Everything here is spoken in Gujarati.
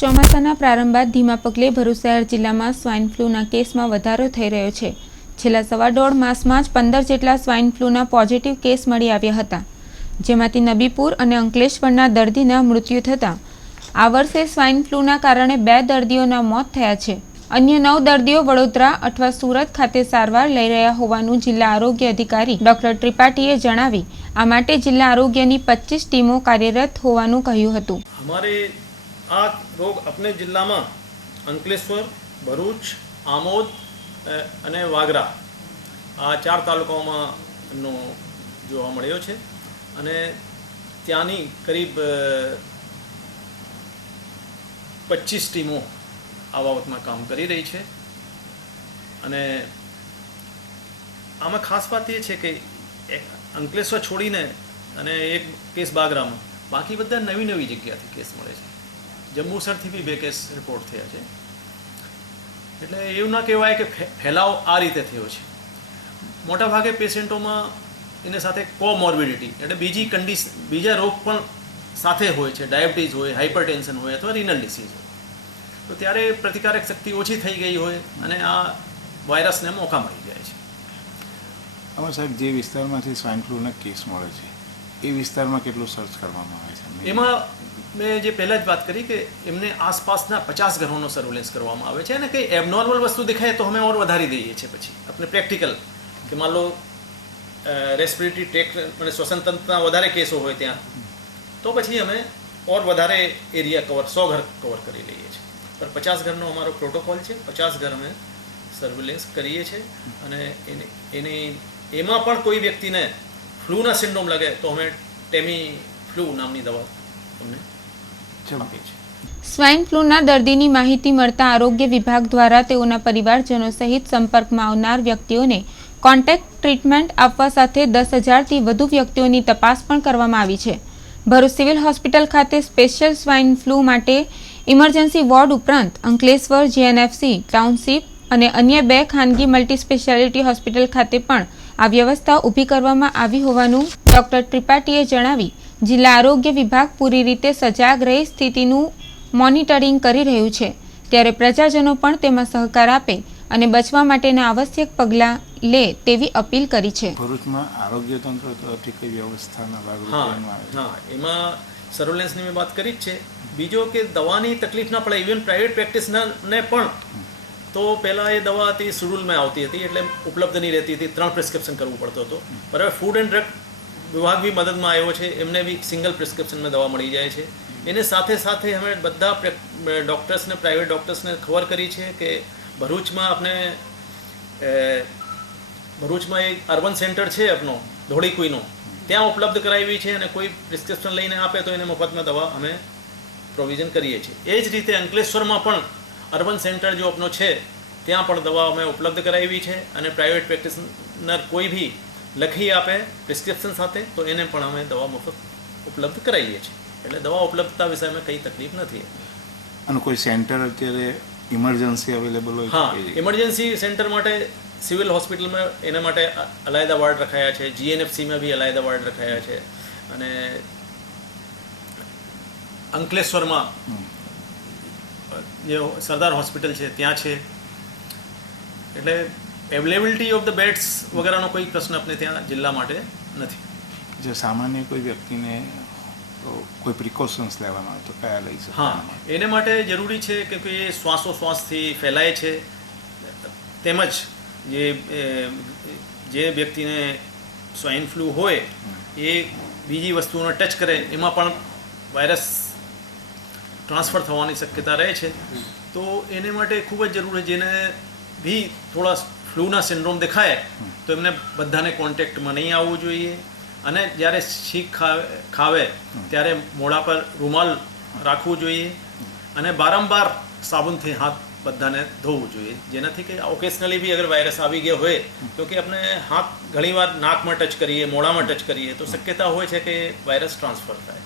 ચોમાસાના પ્રારંભ બાદ ધીમા પગલે ભરૂચ શહેર જિલ્લામાં સ્વાઇન ફ્લૂના કેસમાં વધારો થઈ રહ્યો છે. છેલ્લા સવા દોઢ માસમાં જ પંદર જેટલા સ્વાઇન ફ્લૂના પોઝિટિવ કેસ મળી આવ્યા હતા. જેમાંથી નબીપુર અને અંકલેશ્વરના દર્દીના મૃત્યુ થતાં આ વર્ષે સ્વાઇન ફ્લૂના કારણે બે દર્દીઓના મોત થયા છે. અન્ય નવ દર્દીઓ વડોદરા અથવા સુરત ખાતે સારવાર લઈ રહ્યા હોવાનું જિલ્લા આરોગ્ય અધિકારી ડોક્ટર ત્રિપાઠીએ જણાવી, આ માટે જિલ્લા આરોગ્યની પચીસ ટીમો કાર્યરત હોવાનું કહ્યું હતું. હમારે આ રોગ અપને જિલ્લામાં અંકલેશ્વર, ભરૂચ, આમોદ અને વાગરા આ ચાર તાલુકાઓમાં નો જોવા મળ્યો છે. અને ત્યાંની કરીબ પચીસ ટીમો આ બાબતમાં કામ કરી રહી છે. અને આમાં ખાસ વાત એ છે કે અંકલેશ્વર છોડીને અને એક કેસ બાગરામાં, બાકી બધા નવી નવી જગ્યાથી કેસ મળે છે. જંબુસરથી બી બે કેસ રિપોર્ટ થયા છે. એટલે એવું ના કહેવાય કે ફેલાવ આ રીતે થયો છે. મોટાભાગે પેશન્ટોમાં એની સાથે કોમોર્બિડિટી એટલે બીજી કન્ડિશન બીજા રોગ પણ સાથે હોય છે. ડાયાબિટીસ હોય હાઇપરટેન્શન હોય અથવા રિનલ ડિસીઝ હોય. તો ત્યારે પ્રતિકારક શક્તિ ઓછી થઈ ગઈ હોય અને આ વાયરસને મોકા મળી જાય છે. આમાં સાહેબ જે વિસ્તારમાંથી સ્વાઇન ફ્લૂના કેસ મળે છે એ વિસ્તારમાં કેટલું સર્ચ કરવામાં આવે છે? એમાં મેં જે પહેલાં જ વાત કરી કે એમને આસપાસના પચાસ ઘરોનો સર્વેલન્સ કરવામાં આવે છે અને કંઈ એબનોર્મલ વસ્તુ દેખાય તો અમે ઓર વધારી દઈએ છીએ પછી. આપણે પ્રેક્ટિકલ કે માન લો રેસ્પિરેટરી ટેક અને શ્વસનતંત્રના વધારે કેસો હોય ત્યાં, તો પછી અમે ઓર વધારે એરિયા કવર સો ઘર કવર કરી લઈએ છીએ. પણ પચાસ ઘરનો અમારો પ્રોટોકોલ છે, પચાસ ઘર અમે સર્વેલન્સ કરીએ છીએ અને એને, એની, એમાં પણ કોઈ વ્યક્તિને ફ્લૂના સિન્ડ્રોમ લાગે તો અમે ટેમી ફ્લૂ નામની દવા અમને આપીએ સ્વાઇન ફ્લૂના દર્દીની માહિતી મળતા આરોગ્ય વિભાગ દ્વારા તેઓના પરિવારજનો સહિત સંપર્કમાં આવનાર વ્યક્તિઓને કોન્ટેક્ટ ટ્રીટમેન્ટ આપવા સાથે દસ હજારથી વધુ વ્યક્તિઓની તપાસ પણ કરવામાં આવી છે. ભરૂચ સિવિલ હોસ્પિટલ ખાતે સ્પેશિયલ સ્વાઇન ફ્લૂ માટે ઇમરજન્સી વોર્ડ ઉપરાંત અંકલેશ્વર, જીએનએફસી, ટાઉનશીપ અને અન્ય બે ખાનગી મલ્ટી સ્પેશિયાલિટી હોસ્પિટલ ખાતે પણ આ વ્યવસ્થા ઊભી કરવામાં આવી હોવાનું ડોક્ટર ત્રિપાઠીએ જણાવી જિલ્લા આરોગ્ય વિભાગ પૂરી રીતે સજાગ રહી સ્થિતિનું મોનિટરિંગ કરી રહ્યું છે. ત્યારે પ્રજાજનો પણ તેમાં સહકાર આપે અને બચવા માટેના આવશ્યક પગલાં લે તેવી અપીલ કરી છે. ભરૂચમાં આરોગ્ય તંત્ર તરફથી કઈ વ્યવસ્થાના ભાગરૂપે હા એનું આવે છે? હા એમાં સર્વેલન્સની મેં વાત કરી જ છે. બીજો કે દવાની તકલીફ ના પડે ઇવન પ્રાઇવેટ પ્રેક્ટિસનરને પણ તો પહેલાં એ દવા હતી શેડ્યુલમાં આવતી હતી એટલે ઉપલબ્ધ નહીં રહેતી હતી ત્રણ પ્રિસ્ક્રિપ્શન કરવું પડતો હતો. પર હવે ફૂડ એન્ડ ડ્રગ વિભાગ બી મદદમાં આવ્યો છે. એમને બી સિંગલ પ્રિસ્ક્રિપ્શનમાં દવા મળી જાય છે. એને સાથે સાથે અમે બધા ડૉક્ટર્સને પ્રાઇવેટ ડૉક્ટર્સને ખબર કરી છે કે ભરૂચમાં આપણે ભરૂચમાં એક અર્બન સેન્ટર છે આપનો, ધોળીકુઈનો. ત્યાં ઉપલબ્ધ કરાવી છે અને કોઈ પ્રિસ્ક્રિપ્શન લઈને આપે તો એને મફતમાં દવા અમે પ્રોવિઝન કરીએ છીએ. એ જ રીતે અંકલેશ્વરમાં પણ અર્બન સેન્ટર જો આપનો છે, ત્યાં પણ દવા અમે ઉપલબ્ધ કરાવી છે અને પ્રાઇવેટ પ્રેક્ટિશનર કોઈ બી લખી આપે પ્રિસ્ક્રિપ્શન સાથે તો એને પણ અમે દવા મફત ઉપલબ્ધ કરાવીએ છીએ. એટલે દવા ઉપલબ્ધતા વિશે અમે કંઈ તકલીફ નથી. અને કોઈ સેન્ટર અત્યારે ઇમરજન્સી અવેલેબલ હોય હા ઇમરજન્સી સેન્ટર માટે સિવિલ હોસ્પિટલમાં એના માટે અલાયદા વાર્ડ રખાયા છે જીએનએફસીમાં બી અલાયદા વાર્ડ રખાયા છે. અને અંકલેશ્વરમાં. જે સરદાર હોસ્પિટલ છે ત્યાં છે. એટલે અવેલેબિલિટી ઓફ ધ બેડ્સ વગેરેનો કોઈ પ્રશ્ન આપણે ત્યાં જિલ્લા માટે નથી. જો સામાન્ય કોઈ વ્યક્તિને તો કોઈ પ્રિકોશન્સ લેવામાં આવે તો કયા લઈ શકે? હા એને માટે જરૂરી છે કે કે એ શ્વાસોશ્વાસથી ફેલાય છે. તેમજ જે જે વ્યક્તિને સ્વાઇન ફ્લૂ હોય એ બીજી વસ્તુઓને ટચ કરે એમાં પણ વાયરસ ટ્રાન્સફર થવાની શક્યતા રહે છે. તો એને માટે ખૂબ જ જરૂરી છે. જેને બી થોડા ફ્લૂના સિન્ડ્રોમ દેખાય, તો એમને બધાને કોન્ટેક્ટમાં નહીં આવવું જોઈએ. અને જ્યારે છીંક ખાવે ત્યારે મોઢા પર રૂમાલ રાખવું જોઈએ. અને વારંવાર સાબુનથી હાથ બધાને ધોવું જોઈએ. જેનાથી કે ઓકેશનલી બી અગર વાયરસ આવી ગયો હોય, તો કે આપણે હાથ ઘણીવાર નાકમાં ટચ કરીએ, મોઢામાં ટચ કરીએ, તો શક્યતા હોય છે કે વાયરસ ટ્રાન્સફર થાય.